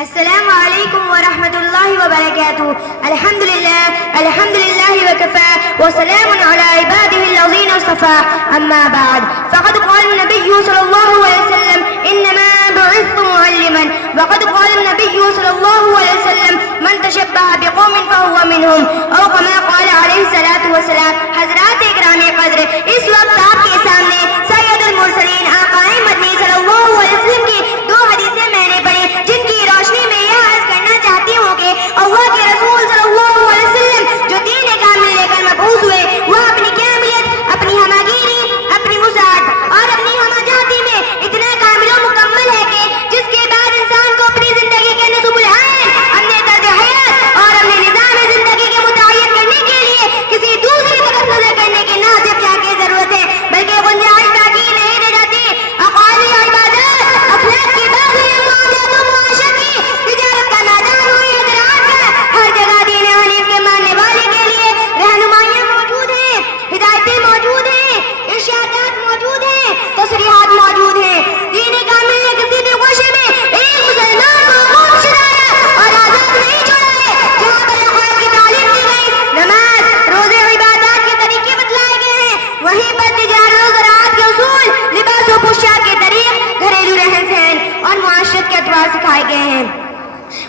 السلام علیکم ورحمۃ اللہ وبرکاتہ. الحمد للہ وکفى وسلام علی عباده الذین اصطفى. اما بعد فقد قال النبی صلی اللہ علیہ وسلم انما بعثت معلما. وقد قال النبی صلی اللہ علیہ وسلم من تشبہ بقوم فهو منهم او كما قال علیہ الصلوۃ والسلام. حضرات اکرام قدر، اس وقت آپ کے سامنے سید المرسلین آقا مدنی صلی اللہ علیہ وسلم کی دو حدیثیں میں نے پڑھی، جن کی روشنی میں یہ عرض کرنا چاہتی ہوں کہ اللہ کے رسول صلی اللہ علیہ وسلم جو دین کامل لے کر مبعوث ہوئے، وہ اپنی کاملیت، اپنی ہماگیری، اپنی وسعت اور اپنی ہماجاتی میں اتنا کامل و مکمل ہے کہ جس کے بعد انسان کو اپنی زندگی کے نصب العین، اپنے طرز حیات اور اپنے نظام زندگی کے متعین کرنے کے لیے کسی دوسری طرف نظر کرنے کی نہ صرف چاہ کی ضرورت ہے بلکہ گنجائش باقی نہیں رہ جاتی. اقوالی عبادات، اخلاق کی باغی، معاملات و معاشرت کی تجارت کا میدان ہو یا زراعت کا، ہر جگہ دین حنیف کے ماننے والے کے لیے رہنمائیاں موجود ہیں، ہدایتیں موجود ہیں، ارشادات موجود ہیں، تصریحات موجود ہیں. دین کامل نے کسی بھی گوشے میں ایک مسلمان کو خوب شرایا اور آزاد نہیں چھوڑا ہے. جہاں پر اخلاق کی تعلیم دی گئی، نماز، روزے، عبادات کے طریقے بتلائے گئے ہیں، وہیں پر تجارت و زراعت کے اصول، لباس و پوشاک کے طریق، گھریلو رہن سہن اور معاشرت کے اطوار سکھائے گئے ہیں.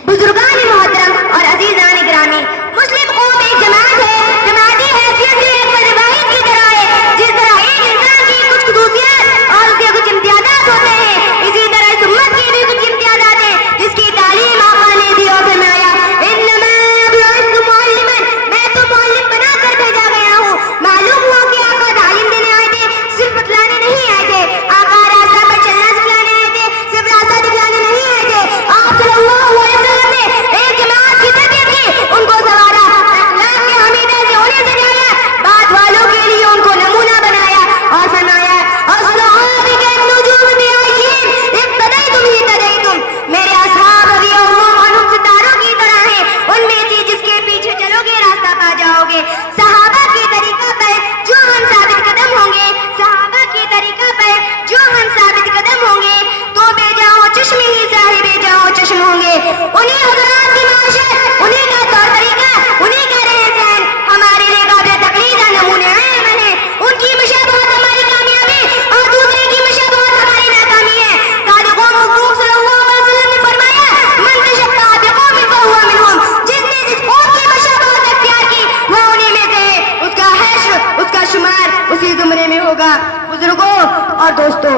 بزرگان محترم اور عزیزان گرامی، مسلم قوم ایک جماعت ہے. جماعتی حیثیت سے ایک فرد واحد کی طرح ہے. جس طرح ایک انسان کی کچھ خصوصیات اور اس کے کچھ امتیازات ہوتے ہیں، اسی طرح اس امت کی بھی کچھ امتیازات ہیں جس کی تعلیم آقا نے دی اور فرمایا انما بعثت معلما، میں تو معلم بنا کر بھیجا گیا ہوں. معلوم ہوا کہ آقا تعلیم دینے آئے تھے، صرف بتلانے نہیں آئے تھے. آقا راستہ پر چلنا سکھلانے آئے تھے، صرف راستہ دکھلانے نہیں آئے تھے. آپ صلی اللہ علیہ وسلم نے ایک جماعت کی تربیت کی، ان کو سوارا، اخلاق کے حمیدہ سے انہیں سجایا، بات والوں کے لیے ان کو نمونہ بنایا اور فرمایا الصحابہ کے نجوم بعین اقتدیتم اہتدیتم. میرے اصحاب رضی اللہ عنہم ستاروں کی طرح ہیں، ان میں سے جس کے پیچھے چلو گے راستہ پا جاؤ گے. صحابہ کے طریقہ پر جو ہم ثابت قدم ہوں گے، صحابہ کے طریقہ پر جو ہم ثابت قدم ہوں گے تو بے جاؤ چشم ہی صاحب جاؤ چشم ہوں گے. انہیں حضرات کی معاشرت، انہیں کا طور طریقہ، انہیں کا رہن سہن ہمارے لیے قابل تقلید نمونے عام ہیں. ان کی مشابہت ہماری کامیابی اور دوسرے کی مشابہت ہماری ناکامی ہے. صادق و مصدوق صلی اللہ علیہ وسلم نے فرمایا من تشبہ بقوم فهو منهم، جس نے جس قوم کی مشابہت اختیار کی وہ انہیں میں سے ہے. اس کا حشر، اس کا شمار اسی زمرے میں ہوگا. بزرگوں اور دوستوں،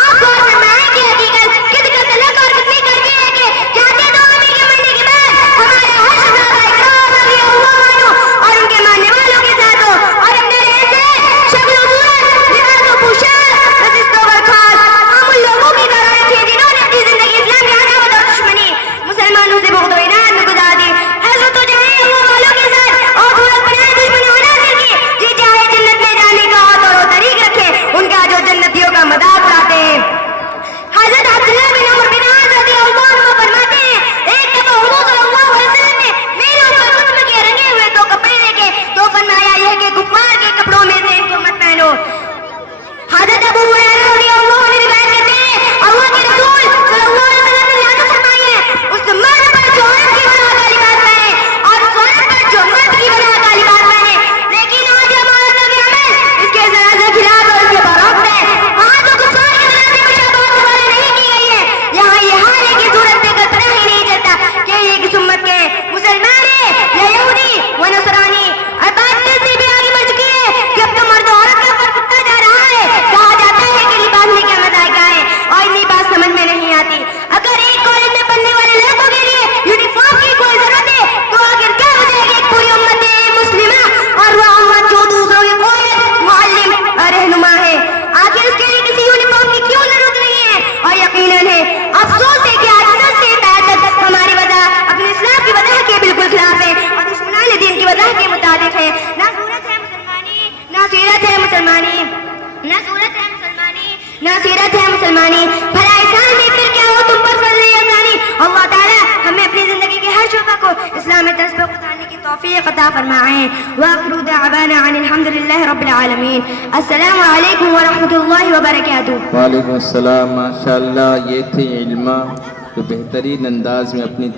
آپ کو فرمائیں کہ حقیقت کس کا تلق اور کتنی کرتی ہے کہ چاہتے تو ہمیں کے مرنے کے بعد ہمارے حشر صحابہ اکرام رضی اللہ عنہ اور ان کے ماننے والوں کے ساتھ ہو، اور اپنے رہن سہن، شکل و صورت، لباس و پوشاک، نشست و برخاست ہم ان لوگوں کی طرح رکھیں جنہوں نے اپنی زندگی اسلام کی عداوت اور دشمنی، مسلمانوں سے بغض و عناد میں گزار دی. حضرت و جاہیں اللہ والوں کے ساتھ اور بھولت بنائے دشمنی ہونا کی، جی چاہے جنت میں جانے کا اور طور و طریق رکھے ان کا جو جنتیوں کا مذاق اڑاتے ہیں. حضرت عبداللہ بن عمر بن عاص رضی اللہ عنہ فرماتے ہیں ایک دفعہ حضور صلی اللہ علیہ وسلم نے میرے اوپر قسم کے رنگے ہوئے دو کپڑے دیکھے تو فرمایا یہ کہ کفار کے کپڑوں میں سے ان کو مت پہنو. حضرت ابو ہریرہ رضی اللہ عنہ روایت کرتے ہیں اللہ کے رسول صلی اللہ علیہ وسلم نے لعنت فرمائی ہے اس مرد پر جو عورت کی بنا کا لباس پہنے اور اس عورت پر جو مرد کی بنا کا لباس پہنے. لیکن آج ہمارا نبی عمل اس کے ذرا سے خلاف اور اس کے برعکس ہے. وہاں تو کفار کی طرح سے مشابہت ہمارے نہیں کی گئی ہے. یہاں یہ حال ہے کہ صورت دیکھ کر پتہ ہی نہیں چلتا کہ یہ کس امت کے مسلمان ہے یا یہودی و نصرانی. اور بات سے بھی آگے بڑھ چکی ہے کہ اب تو مرد و عورت کا فرق اٹھتا جا رہا ہے. کہا جاتا ہے کہ لباس میں کیا مذائقہ ہے اور اتنی بات سمجھ میں نہیں آتی. اگر ایک کالج میں پڑھنے والے لڑکوں کے لیے یونیفارم کی کوئی ضرورت ہے تو آخر کیا ہو جائے گی ایک پوری امت مسلمہ اور وہ امت جو دوسروں کے قائد، معلم اور رہنما ہے. آخر اس کے لیے کسی یونیفارم کی کیوں ضرورت نہیں ہے؟ اور یقیناً ہے افسوس ہے کہ آج سب سے بہتر ہماری وجہ اپنے اسلام کی وجہ کے بالکل خلاف ہے اور دشمنان دین کی وجہ کے مطابق ہے. نہ صورت ہے مسلمانی، نہ سیرت ہے مسلمانی، نہ صورت ہے مسلمانی، نہ سیرت ہے مسلمانی. بھلا احسان میں پھر کیا ہو تم پر فضل احسانی. اللہ تعالیٰ ہمیں اپنی زندگی کے ہر شعبہ کو اسلام میں طرز پر گزارنے کی توفیق عطا فرمائیں. وآخر دعوانا عن الحمد للہ رب العالمین. السلام علیکم ورحمۃ اللہ وبرکاتہ. وعلیکم السلام. ماشاءاللہ یہ تھی علمہ تو بہترین انداز میں اپنی